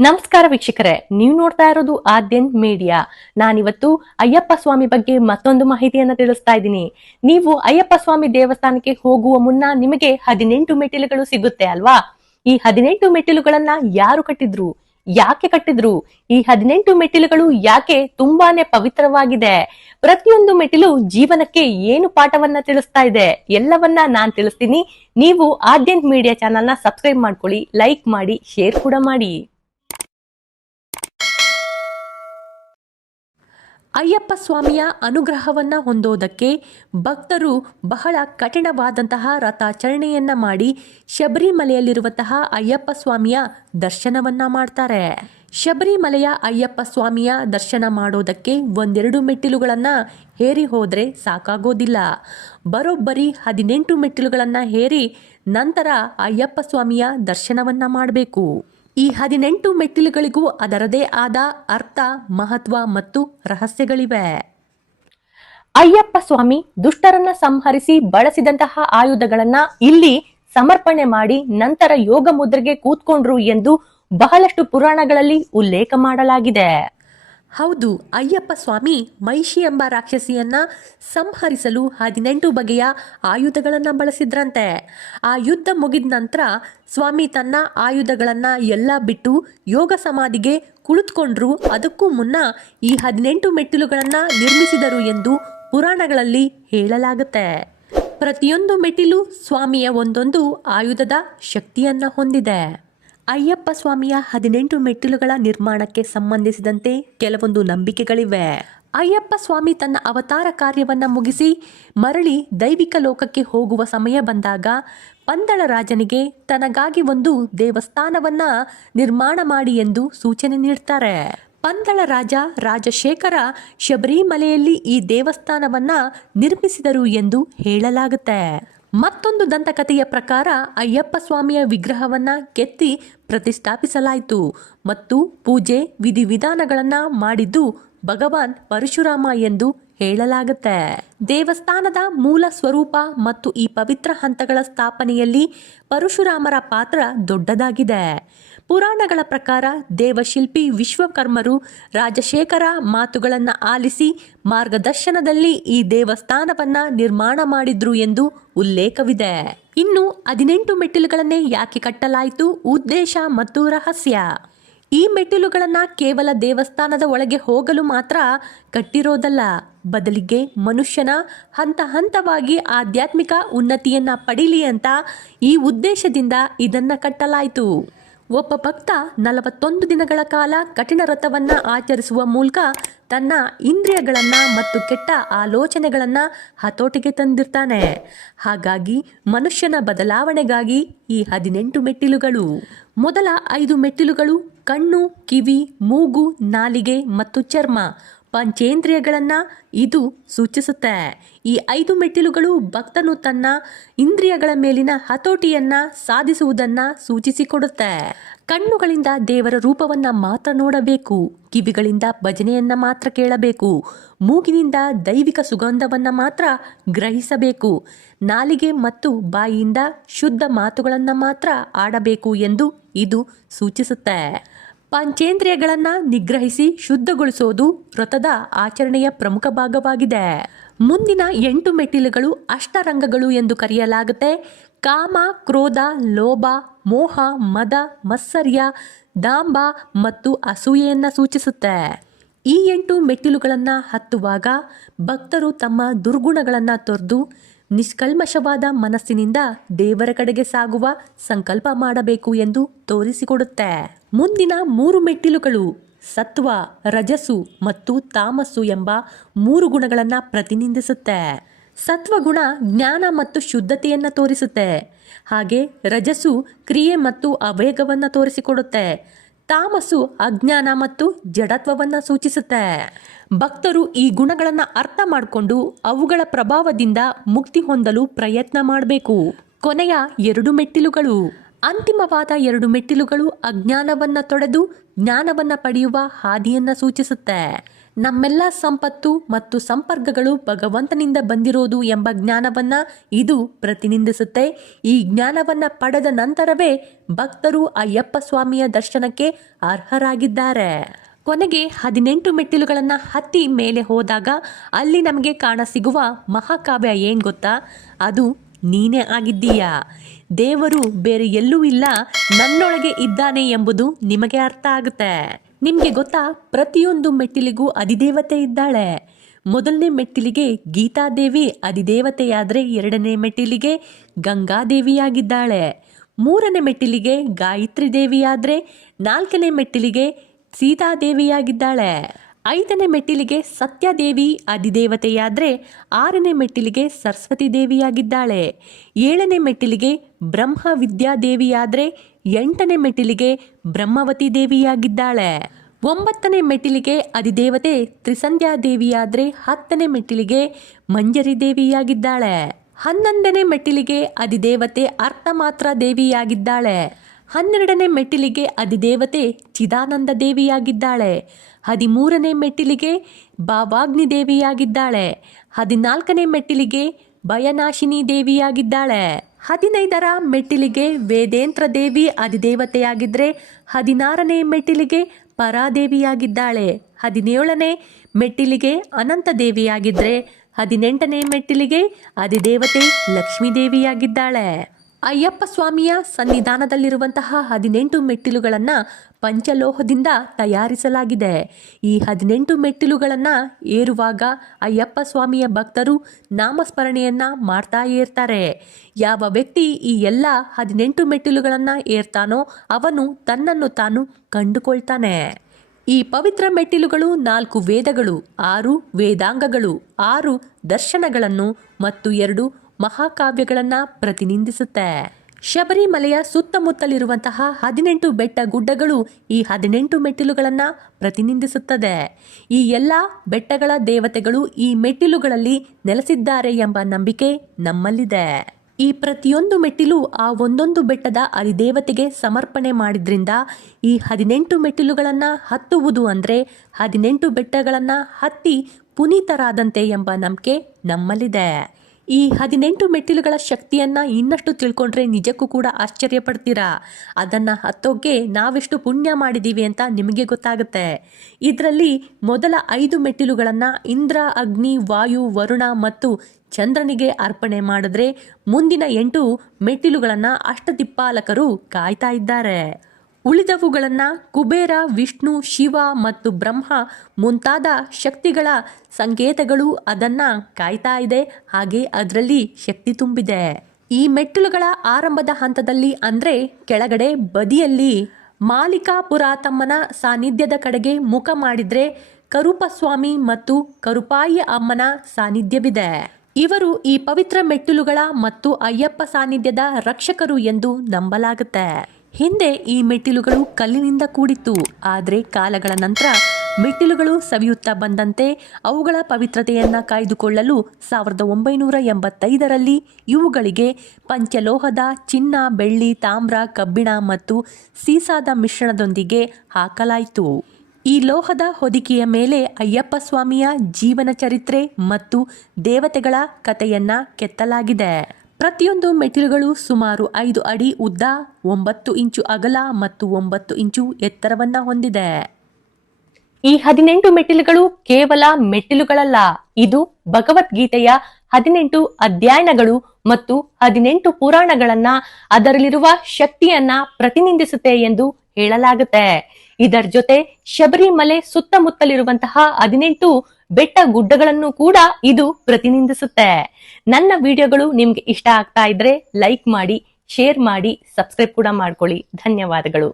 ನಮಸ್ಕಾರ ವೀಕ್ಷಕರೇ, ನೀವು ನೋಡ್ತಾ ಇರೋದು ಆದ್ಯಂತ್ ಮೀಡಿಯಾ. ನಾನಿವತ್ತು ಅಯ್ಯಪ್ಪ ಸ್ವಾಮಿ ಬಗ್ಗೆ ಮತ್ತೊಂದು ಮಾಹಿತಿಯನ್ನ ತಿಳಿಸ್ತಾ ಇದ್ದೀನಿ. ನೀವು ಅಯ್ಯಪ್ಪ ಸ್ವಾಮಿ ದೇವಸ್ಥಾನಕ್ಕೆ ಹೋಗುವ ಮುನ್ನ ನಿಮಗೆ 18 ಮೆಟ್ಟಿಲುಗಳು ಸಿಗುತ್ತೆ ಅಲ್ವಾ? ಈ 18 ಮೆಟ್ಟಿಲುಗಳನ್ನ ಯಾರು ಕಟ್ಟಿದ್ರು, ಯಾಕೆ ಕಟ್ಟಿದ್ರು, ಈ 18 ಮೆಟ್ಟಿಲುಗಳು ಯಾಕೆ ತುಂಬಾನೇ ಪವಿತ್ರವಾಗಿದೆ, ಪ್ರತಿಯೊಂದು ಮೆಟ್ಟಿಲು ಜೀವನಕ್ಕೆ ಏನು ಪಾಠವನ್ನ ತಿಳಿಸ್ತಾ ಇದೆ, ಎಲ್ಲವನ್ನ ನಾನ್ ತಿಳಿಸ್ತೀನಿ. ನೀವು ಆದ್ಯಂತ್ ಮೀಡಿಯಾ ಚಾನಲ್ನ ಸಬ್ಸ್ಕ್ರೈಬ್ ಮಾಡ್ಕೊಳ್ಳಿ, ಲೈಕ್ ಮಾಡಿ, ಶೇರ್ ಕೂಡ ಮಾಡಿ. ಅಯ್ಯಪ್ಪ ಸ್ವಾಮಿಯ ಅನುಗ್ರಹವನ್ನ ಹೊಂದೋದಕ್ಕೆ ಭಕ್ತರು ಬಹಳ ಕಠಿಣವಾದಂತಹ ರಥಾಚರಣೆಯನ್ನ ಮಾಡಿ ಶಬರಿಮಲೆಯಲ್ಲಿರುವಂತಹ ಅಯ್ಯಪ್ಪ ಸ್ವಾಮಿಯ ದರ್ಶನವನ್ನ ಮಾಡ್ತಾರೆ. ಶಬರಿಮಲೆಯ ಅಯ್ಯಪ್ಪ ಸ್ವಾಮಿಯ ದರ್ಶನ ಮಾಡೋದಕ್ಕೆ ಒಂದೆರಡು ಮೆಟ್ಟಿಲುಗಳನ್ನ ಹೇರಿ ಹೋದ್ರೆ ಸಾಕಾಗೋದಿಲ್ಲ. ಬರೋಬ್ಬರಿ 18 ಮೆಟ್ಟಿಲುಗಳನ್ನ ಹೇರಿ ನಂತರ ಅಯ್ಯಪ್ಪ ಸ್ವಾಮಿಯ ದರ್ಶನವನ್ನ ಮಾಡಬೇಕು. ಈ 18 ಮೆಟ್ಟಿಲುಗಳಿಗೂ ಅದರದೇ ಆದ ಅರ್ಥ, ಮಹತ್ವ ಮತ್ತು ರಹಸ್ಯಗಳಿವೆ. ಅಯ್ಯಪ್ಪ ಸ್ವಾಮಿ ದುಷ್ಟರನ್ನ ಸಂಹರಿಸಿ ಬಳಸಿದಂತಹ ಆಯುಧಗಳನ್ನ ಇಲ್ಲಿ ಸಮರ್ಪಣೆ ಮಾಡಿ ನಂತರ ಯೋಗ ಮುದ್ರೆಗೆ ಕೂತ್ಕೊಂಡ್ರು ಎಂದು ಬಹಳಷ್ಟು ಪುರಾಣಗಳಲ್ಲಿ ಉಲ್ಲೇಖ ಮಾಡಲಾಗಿದೆ. ಹೌದು, ಅಯ್ಯಪ್ಪ ಸ್ವಾಮಿ ಮಹಿಷಿ ಎಂಬ ರಾಕ್ಷಸಿಯನ್ನ ಸಂಹರಿಸಲು 18 ಬಗೆಯ ಆಯುಧಗಳನ್ನು ಬಳಸಿದ್ರಂತೆ. ಆ ಯುದ್ಧ ಮುಗಿದ ನಂತರ ಸ್ವಾಮಿ ತನ್ನ ಆಯುಧಗಳನ್ನ ಎಲ್ಲ ಬಿಟ್ಟು ಯೋಗ ಸಮಾಧಿಗೆ ಕುಳಿತುಕೊಂಡ್ರು. ಅದಕ್ಕೂ ಮುನ್ನ ಈ 18 ಮೆಟ್ಟಿಲುಗಳನ್ನ ನಿರ್ಮಿಸಿದರು ಎಂದು ಪುರಾಣಗಳಲ್ಲಿ ಹೇಳಲಾಗುತ್ತೆ. ಪ್ರತಿಯೊಂದು ಮೆಟ್ಟಿಲು ಸ್ವಾಮಿಯ ಒಂದೊಂದು ಆಯುಧದ ಶಕ್ತಿಯನ್ನ ಹೊಂದಿದೆ. ಅಯ್ಯಪ್ಪ ಸ್ವಾಮಿಯ 18 ಮೆಟ್ಟಿಲುಗಳ ನಿರ್ಮಾಣಕ್ಕೆ ಸಂಬಂಧಿಸಿದಂತೆ ಕೆಲವೊಂದು ನಂಬಿಕೆಗಳಿವೆ. ಅಯ್ಯಪ್ಪ ಸ್ವಾಮಿ ತನ್ನ ಅವತಾರ ಕಾರ್ಯವನ್ನ ಮುಗಿಸಿ ಮರಳಿ ದೈವಿಕ ಲೋಕಕ್ಕೆ ಹೋಗುವ ಸಮಯ ಬಂದಾಗ ಪಂದಳ ರಾಜನಿಗೆ ತನಗಾಗಿ ಒಂದು ದೇವಸ್ಥಾನವನ್ನ ನಿರ್ಮಾಣ ಮಾಡಿ ಎಂದು ಸೂಚನೆ ನೀಡ್ತಾರೆ. ಪಂದಳ ರಾಜ ರಾಜಶೇಖರ ಶಬರಿಮಲೆಯಲ್ಲಿ ಈ ದೇವಸ್ಥಾನವನ್ನ ನಿರ್ಮಿಸಿದರು ಎಂದು ಹೇಳಲಾಗುತ್ತೆ. ಮತ್ತೊಂದು ದಂತಕಥೆಯ ಪ್ರಕಾರ ಅಯ್ಯಪ್ಪ ಸ್ವಾಮಿಯ ವಿಗ್ರಹವನ್ನ ಕೆತ್ತಿ ಪ್ರತಿಷ್ಠಾಪಿಸಲಾಯಿತು ಮತ್ತು ಪೂಜೆ ವಿಧಿವಿಧಾನಗಳನ್ನ ಮಾಡಿದ್ದು ಭಗವಾನ್ ಪರಶುರಾಮ ಎಂದು ಹೇಳಲಾಗುತ್ತೆ. ದೇವಸ್ಥಾನದ ಮೂಲ ಸ್ವರೂಪ ಮತ್ತು ಈ ಪವಿತ್ರ ಹಂತಗಳ ಸ್ಥಾಪನೆಯಲ್ಲಿ ಪರಶುರಾಮರ ಪಾತ್ರ ದೊಡ್ಡದಾಗಿದೆ. ಪುರಾಣಗಳ ಪ್ರಕಾರ ದೇವಶಿಲ್ಪಿ ವಿಶ್ವಕರ್ಮರು ರಾಜಶೇಖರ ಮಾತುಗಳನ್ನು ಆಲಿಸಿ ಮಾರ್ಗದರ್ಶನದಲ್ಲಿ ಈ ದೇವಸ್ಥಾನವನ್ನ ನಿರ್ಮಾಣ ಮಾಡಿದ್ರು ಎಂದು ಉಲ್ಲೇಖವಿದೆ. ಇನ್ನು 18 ಮೆಟ್ಟಿಲುಗಳನ್ನೇ ಯಾಕೆ ಕಟ್ಟಲಾಯಿತು, ಉದ್ದೇಶ ಮತ್ತು ರಹಸ್ಯ. ಈ ಮೆಟ್ಟಿಲುಗಳನ್ನ ಕೇವಲ ದೇವಸ್ಥಾನದ ಒಳಗೆ ಹೋಗಲು ಮಾತ್ರ ಕಟ್ಟಿರೋದಲ್ಲ, ಬದಲಿಗೆ ಮನುಷ್ಯನ ಹಂತ ಹಂತವಾಗಿ ಆಧ್ಯಾತ್ಮಿಕ ಉನ್ನತಿಯನ್ನ ಪಡೀಲಿ ಅಂತ ಈ ಉದ್ದೇಶದಿಂದ ಇದನ್ನ ಕಟ್ಟಲಾಯಿತು. ಒಬ್ಬ ಭಕ್ತ 41 ದಿನಗಳ ಕಾಲ ಕಠಿಣ ವ್ರತವನ್ನ ಆಚರಿಸುವ ಮೂಲಕ ತನ್ನ ಇಂದ್ರಿಯಗಳನ್ನ ಮತ್ತು ಕೆಟ್ಟ ಆಲೋಚನೆಗಳನ್ನ ಹತೋಟಿಗೆ ತಂದಿರ್ತಾನೆ. ಹಾಗಾಗಿ ಮನುಷ್ಯನ ಬದಲಾವಣೆಗಾಗಿ ಈ 18 ಮೆಟ್ಟಿಲುಗಳು. ಮೊದಲ 5 ಮೆಟ್ಟಿಲುಗಳು ಕಣ್ಣು, ಕಿವಿ, ಮೂಗು, ನಾಲಿಗೆ ಮತ್ತು ಚರ್ಮ ಪಂಚೇಂದ್ರಿಯಗಳನ್ನ ಇದು ಸೂಚಿಸುತ್ತೆ. ಈ 5 ಮೆಟ್ಟಿಲುಗಳು ಭಕ್ತನು ತನ್ನ ಇಂದ್ರಿಯಗಳ ಮೇಲಿನ ಹತೋಟಿಯನ್ನ ಸಾಧಿಸುವುದನ್ನ ಸೂಚಿಸಿಕೊಡುತ್ತೆ. ಕಣ್ಣುಗಳಿಂದ ದೇವರ ರೂಪವನ್ನ ಮಾತ್ರ ನೋಡಬೇಕು, ಕಿವಿಗಳಿಂದ ಭಜನೆಯನ್ನ ಮಾತ್ರ ಕೇಳಬೇಕು, ಮೂಗಿನಿಂದ ದೈವಿಕ ಸುಗಂಧವನ್ನ ಮಾತ್ರ ಗ್ರಹಿಸಬೇಕು, ನಾಲಿಗೆ ಮತ್ತು ಬಾಯಿಯಿಂದ ಶುದ್ಧ ಮಾತುಗಳನ್ನ ಮಾತ್ರ ಆಡಬೇಕು ಎಂದು ಇದು ಸೂಚಿಸುತ್ತೆ. ಪಂಚೇಂದ್ರಿಯಗಳನ್ನ ನಿಗ್ರಹಿಸಿ ಶುದ್ಧಗೊಳಿಸೋದು ವ್ರತದ ಆಚರಣೆಯ ಪ್ರಮುಖ ಭಾಗವಾಗಿದೆ. ಮುಂದಿನ 8 ಮೆಟ್ಟಿಲುಗಳು ಅಷ್ಟರಂಗಗಳು ಎಂದು ಕರೆಯಲಾಗುತ್ತೆ. ಕಾಮ, ಕ್ರೋಧ, ಲೋಭ, ಮೋಹ, ಮದ, ಮತ್ಸರ್ಯ, ದಾಂಭ ಮತ್ತು ಅಸೂಯೆಯನ್ನ ಸೂಚಿಸುತ್ತೆ. ಈ 8 ಮೆಟ್ಟಿಲುಗಳನ್ನ ಹತ್ತುವಾಗ ಭಕ್ತರು ತಮ್ಮ ದುರ್ಗುಣಗಳನ್ನ ತೊರೆದು ನಿಷ್ಕಲ್ಮಶವಾದ ಮನಸ್ಸಿನಿಂದ ದೇವರ ಕಡೆಗೆ ಸಾಗುವ ಸಂಕಲ್ಪ ಮಾಡಬೇಕು ಎಂದು ತೋರಿಸಿಕೊಡುತ್ತೆ. ಮುಂದಿನ 3 ಮೆಟ್ಟಿಲುಗಳು ಸತ್ವ, ರಜಸ್ಸು ಮತ್ತು ತಾಮಸ್ಸು ಎಂಬ 3 ಗುಣಗಳನ್ನು ಪ್ರತಿನಿಧಿಸುತ್ತೆ. ಸತ್ವಗುಣ ಜ್ಞಾನ ಮತ್ತು ಶುದ್ಧತೆಯನ್ನ ತೋರಿಸುತ್ತೆ. ಹಾಗೆ ರಜಸ್ಸು ಕ್ರಿಯೆ ಮತ್ತು ಅವೇಗವನ್ನ ತೋರಿಸಿಕೊಡುತ್ತೆ. ತಾಮಸ್ಸು ಅಜ್ಞಾನ ಮತ್ತು ಜಡತ್ವವನ್ನ ಸೂಚಿಸುತ್ತೆ. ಭಕ್ತರು ಈ ಗುಣಗಳನ್ನ ಅರ್ಥ ಮಾಡಿಕೊಂಡು ಅವುಗಳ ಪ್ರಭಾವದಿಂದ ಮುಕ್ತಿ ಹೊಂದಲು ಪ್ರಯತ್ನ ಮಾಡಬೇಕು. ಕೊನೆಯ 2 ಮೆಟ್ಟಿಲುಗಳು ಅಂತಿಮವಾದ 2 ಮೆಟ್ಟಿಲುಗಳು ಅಜ್ಞಾನವನ್ನ ತೊಡೆದು ಜ್ಞಾನವನ್ನ ಪಡೆಯುವ ಹಾದಿಯನ್ನ ಸೂಚಿಸುತ್ತೆ. ನಮ್ಮೆಲ್ಲ ಸಂಪತ್ತು ಮತ್ತು ಸಂಪರ್ಕಗಳು ಭಗವಂತನಿಂದ ಬಂದಿರೋದು ಎಂಬ ಜ್ಞಾನವನ್ನ ಇದು ಪ್ರತಿನಿಧಿಸುತ್ತೆ. ಈ ಜ್ಞಾನವನ್ನ ಪಡೆದ ನಂತರವೇ ಭಕ್ತರು ಅಯ್ಯಪ್ಪ ಸ್ವಾಮಿಯ ದರ್ಶನಕ್ಕೆ ಅರ್ಹರಾಗಿದ್ದಾರೆ. ಕೊನೆಗೆ 18 ಮೆಟ್ಟಿಲುಗಳನ್ನ ಹತ್ತಿ ಮೇಲೆ ಹೋದಾಗ ಅಲ್ಲಿ ನಮಗೆ ಕಾಣಸಿಗುವ ಮಹಾಕಾವ್ಯ ಏನ್ ಗೊತ್ತಾ? ಅದು ನೀನೇ ಆಗಿದ್ದೀಯಾ. ದೇವರು ಬೇರೆ ಎಲ್ಲೂ ಇಲ್ಲ, ನನ್ನೊಳಗೆ ಇದ್ದಾನೆ ಎಂಬುದು ನಿಮಗೆ ಅರ್ಥ ಆಗುತ್ತೆ. ನಿಮ್ಗೆ ಗೊತ್ತಾ, ಪ್ರತಿಯೊಂದು ಮೆಟ್ಟಿಲಿಗೂ ಅಧಿದೇವತೆ ಇದ್ದಾಳೆ. ಮೊದಲನೇ ಮೆಟ್ಟಿಲಿಗೆ ಗೀತಾದೇವಿ ಅಧಿದೇವತೆಯಾದ್ರೆ, 2ನೇ ಮೆಟ್ಟಿಲಿಗೆ ಗಂಗಾದೇವಿಯಾಗಿದ್ದಾಳೆ, 3ನೇ ಮೆಟ್ಟಿಲಿಗೆ ಗಾಯತ್ರಿ ದೇವಿಯಾದ್ರೆ, 4ನೇ ಮೆಟ್ಟಿಲಿಗೆ ಸೀತಾದೇವಿಯಾಗಿದ್ದಾಳೆ, 5ನೇ ಮೆಟ್ಟಿಲಿಗೆ ಸತ್ಯದೇವಿ ಅಧಿದೇವತೆಯಾದ್ರೆ, 6ನೇ ಮೆಟ್ಟಿಲಿಗೆ ಸರಸ್ವತಿ ದೇವಿಯಾಗಿದ್ದಾಳೆ, 7ನೇ ಮೆಟ್ಟಿಲಿಗೆ ಬ್ರಹ್ಮ ವಿದ್ಯಾದೇವಿಯಾದ್ರೆ, 8ನೇ ಮೆಟ್ಟಿಲಿಗೆ ಬ್ರಹ್ಮವತಿ ದೇವಿಯಾಗಿದ್ದಾಳೆ, 9ನೇ ಮೆಟ್ಟಿಲಿಗೆ ಅಧಿದೇವತೆ ತ್ರಿಸಂಧ್ಯಾ ದೇವಿಯಾದ್ರೆ, 10ನೇ ಮೆಟ್ಟಿಲಿಗೆ ಮಂಜರಿ ದೇವಿಯಾಗಿದ್ದಾಳೆ, 11ನೇ ಮೆಟ್ಟಿಲಿಗೆ ಅಧಿದೇವತೆ ಅರ್ಥಮಾತ್ರ ದೇವಿಯಾಗಿದ್ದಾಳೆ, 12ನೇ ಮೆಟ್ಟಿಲಿಗೆ ಅಧಿದೇವತೆ ಚಿದಾನಂದ ದೇವಿಯಾಗಿದ್ದಾಳೆ, 13ನೇ ಮೆಟ್ಟಿಲಿಗೆ ಭಾವಾಗ್ನಿ ದೇವಿಯಾಗಿದ್ದಾಳೆ, 14ನೇ ಮೆಟ್ಟಿಲಿಗೆ ಭಯನಾಶಿನಿ ದೇವಿಯಾಗಿದ್ದಾಳೆ, 15ರ ಮೆಟ್ಟಿಲಿಗೆ ವೇದೇಂದ್ರ ದೇವಿ ಅಧಿದೇವತೆಯಾಗಿದ್ರೆ, 16ನೇ ಮೆಟ್ಟಿಲಿಗೆ ಪರಾದೇವಿಯಾಗಿದ್ದಾಳೆ, 17ನೇ ಮೆಟ್ಟಿಲಿಗೆ ಅನಂತ ದೇವಿಯಾಗಿದ್ರೆ, 18ನೇ ಮೆಟ್ಟಿಲಿಗೆ ಅಧಿದೇವತೆ ಲಕ್ಷ್ಮೀ ದೇವಿಯಾಗಿದ್ದಾಳೆ. ಅಯ್ಯಪ್ಪ ಸ್ವಾಮಿಯ ಸನ್ನಿಧಾನದಲ್ಲಿರುವಂತಹ 18 ಮೆಟ್ಟಿಲುಗಳನ್ನು ಪಂಚಲೋಹದಿಂದ ತಯಾರಿಸಲಾಗಿದೆ. ಈ 18 ಮೆಟ್ಟಿಲುಗಳನ್ನು ಏರುವಾಗ ಅಯ್ಯಪ್ಪ ಸ್ವಾಮಿಯ ಭಕ್ತರು ನಾಮಸ್ಮರಣೆಯನ್ನ ಮಾಡ್ತಾ ಇರ್ತಾರೆ. ಯಾವ ವ್ಯಕ್ತಿ ಈ ಎಲ್ಲ 18 ಮೆಟ್ಟಿಲುಗಳನ್ನು ಏರ್ತಾನೋ ಅವನು ತನ್ನನ್ನು ತಾನು ಕಂಡುಕೊಳ್ತಾನೆ. ಈ ಪವಿತ್ರ ಮೆಟ್ಟಿಲುಗಳು 4 ವೇದಗಳು, 6 ವೇದಾಂಗಗಳು, 6 ದರ್ಶನಗಳನ್ನು ಮತ್ತು 2 ಮಹಾಕಾವ್ಯಗಳನ್ನು ಪ್ರತಿನಿಧಿಸುತ್ತೆ. ಶಬರಿಮಲೆಯ ಸುತ್ತಮುತ್ತಲಿರುವಂತಹ 18 ಬೆಟ್ಟ ಗುಡ್ಡಗಳು ಈ 18 ಮೆಟ್ಟಿಲುಗಳನ್ನು ಪ್ರತಿನಿಧಿಸುತ್ತದೆ. ಈ ಎಲ್ಲ ಬೆಟ್ಟಗಳ ದೇವತೆಗಳು ಈ ಮೆಟ್ಟಿಲುಗಳಲ್ಲಿ ನೆಲೆಸಿದ್ದಾರೆ ಎಂಬ ನಂಬಿಕೆ ನಮ್ಮಲ್ಲಿದೆ. ಈ ಪ್ರತಿಯೊಂದು ಮೆಟ್ಟಿಲು ಆ ಒಂದೊಂದು ಬೆಟ್ಟದ ಅಧಿದೇವತೆಗೆ ಸಮರ್ಪಣೆ ಮಾಡಿದ್ರಿಂದ ಈ 18 ಮೆಟ್ಟಿಲುಗಳನ್ನು ಹತ್ತುವುದು ಅಂದರೆ 18 ಬೆಟ್ಟಗಳನ್ನು ಹತ್ತಿ ಪುನೀತರಾದಂತೆ ಎಂಬ ನಂಬಿಕೆ ನಮ್ಮಲ್ಲಿದೆ. ಈ 18 ಮೆಟ್ಟಿಲುಗಳ ಶಕ್ತಿಯನ್ನ ಇನ್ನಷ್ಟು ತಿಳ್ಕೊಂಡ್ರೆ ನಿಜಕ್ಕೂ ಕೂಡ ಆಶ್ಚರ್ಯ ಪಡ್ತೀರಾ. ಅದನ್ನು ಹತ್ತೋಕೆ ನಾವೆಷ್ಟು ಪುಣ್ಯ ಮಾಡಿದ್ದೀವಿ ಅಂತ ನಿಮಗೆ ಗೊತ್ತಾಗುತ್ತೆ. ಇದರಲ್ಲಿ ಮೊದಲ 5 ಮೆಟ್ಟಿಲುಗಳನ್ನು ಇಂದ್ರ, ಅಗ್ನಿ, ವಾಯು, ವರುಣ ಮತ್ತು ಚಂದ್ರನಿಗೆ ಅರ್ಪಣೆ ಮಾಡಿದ್ರೆ ಮುಂದಿನ 8 ಮೆಟ್ಟಿಲುಗಳನ್ನು ಅಷ್ಟದಿಕ್ಪಾಲಕರು ಕಾಯ್ತಾ ಇದ್ದಾರೆ. ಉಳಿದವುಗಳನ್ನು ಕುಬೇರ, ವಿಷ್ಣು, ಶಿವ ಮತ್ತು ಬ್ರಹ್ಮ ಮುಂತಾದ ಶಕ್ತಿಗಳ ಸಂಕೇತಗಳು ಅದನ್ನು ಕಾಯ್ತಾ ಇದೆ. ಹಾಗೆ ಅದರಲ್ಲಿ ಶಕ್ತಿ ತುಂಬಿದೆ. ಈ ಮೆಟ್ಟಿಲುಗಳ ಆರಂಭದ ಹಂತದಲ್ಲಿ ಅಂದರೆ ಕೆಳಗಡೆ ಬದಿಯಲ್ಲಿ ಮಾಲಿಕಾಪುರ ತಮ್ಮನ ಸಾನ್ನಿಧ್ಯದ ಕಡೆಗೆ ಮುಖ ಮಾಡಿದ್ರೆ ಕರುಪಸ್ವಾಮಿ ಮತ್ತು ಕರುಪಾಯಿ ಅಮ್ಮನ ಸಾನ್ನಿಧ್ಯವಿದೆ. ಇವರು ಈ ಪವಿತ್ರ ಮೆಟ್ಟಿಲುಗಳ ಮತ್ತು ಅಯ್ಯಪ್ಪ ಸಾನ್ನಿಧ್ಯದ ರಕ್ಷಕರು ಎಂದು ನಂಬಲಾಗುತ್ತೆ. ಹಿಂದೆ ಈ ಮೆಟ್ಟಿಲುಗಳು ಕಲ್ಲಿನಿಂದ ಕೂಡಿತ್ತು. ಆದರೆ ಕಾಲಗಳ ನಂತರ ಮೆಟ್ಟಿಲುಗಳು ಸವಿಯುತ್ತಾ ಬಂದಂತೆ ಅವುಗಳ ಪವಿತ್ರತೆಯನ್ನು ಕಾಯ್ದುಕೊಳ್ಳಲು 1985ರಲ್ಲಿ ಇವುಗಳಿಗೆ ಪಂಚಲೋಹದ ಚಿನ್ನ, ಬೆಳ್ಳಿ, ತಾಮ್ರ, ಕಬ್ಬಿಣ ಮತ್ತು ಸೀಸಾದ ಮಿಶ್ರಣದೊಂದಿಗೆ ಹಾಕಲಾಯಿತು. ಈ ಲೋಹದ ಹೊದಿಕೆಯ ಮೇಲೆ ಅಯ್ಯಪ್ಪ ಸ್ವಾಮಿಯ ಜೀವನ ಚರಿತ್ರೆ ಮತ್ತು ದೇವತೆಗಳ ಕಥೆಯನ್ನ ಕೆತ್ತಲಾಗಿದೆ. ಪ್ರತಿಯೊಂದು ಮೆಟ್ಟಿಲುಗಳು ಸುಮಾರು 5 ಅಡಿ ಉದ್ದ, 9 ಇಂಚು ಅಗಲ ಮತ್ತು 9 ಇಂಚು ಎತ್ತರವನ್ನ ಹೊಂದಿದೆ. ಈ 18 ಮೆಟ್ಟಿಲುಗಳು ಕೇವಲ ಮೆಟ್ಟಿಲುಗಳಲ್ಲ, ಇದು ಭಗವದ್ಗೀತೆಯ 18 ಅಧ್ಯಾಯಗಳು ಮತ್ತು 18 ಪುರಾಣಗಳನ್ನ, ಅದರಲ್ಲಿರುವ ಶಕ್ತಿಯನ್ನ ಪ್ರತಿನಿಧಿಸುತ್ತೆ ಎಂದು ಹೇಳಲಾಗುತ್ತೆ. ಇದರ ಜೊತೆ ಶಬರಿಮಲೆ ಸುತ್ತಮುತ್ತಲಿರುವಂತಹ 18 ಬೆಟ್ಟ ಗುಡ್ಡಗಳನ್ನು ಕೂಡ ಇದು ಪ್ರತಿನಿಧಿಸುತ್ತೆ. ನನ್ನ ವಿಡಿಯೋಗಳು ನಿಮ್ಗೆ ಇಷ್ಟ ಆಗ್ತಾ ಇದ್ರೆ ಲೈಕ್ ಮಾಡಿ, ಶೇರ್ ಮಾಡಿ, ಸಬ್ಸ್ಕ್ರೈಬ್ ಕೂಡ ಮಾಡ್ಕೊಳ್ಳಿ. ಧನ್ಯವಾದಗಳು.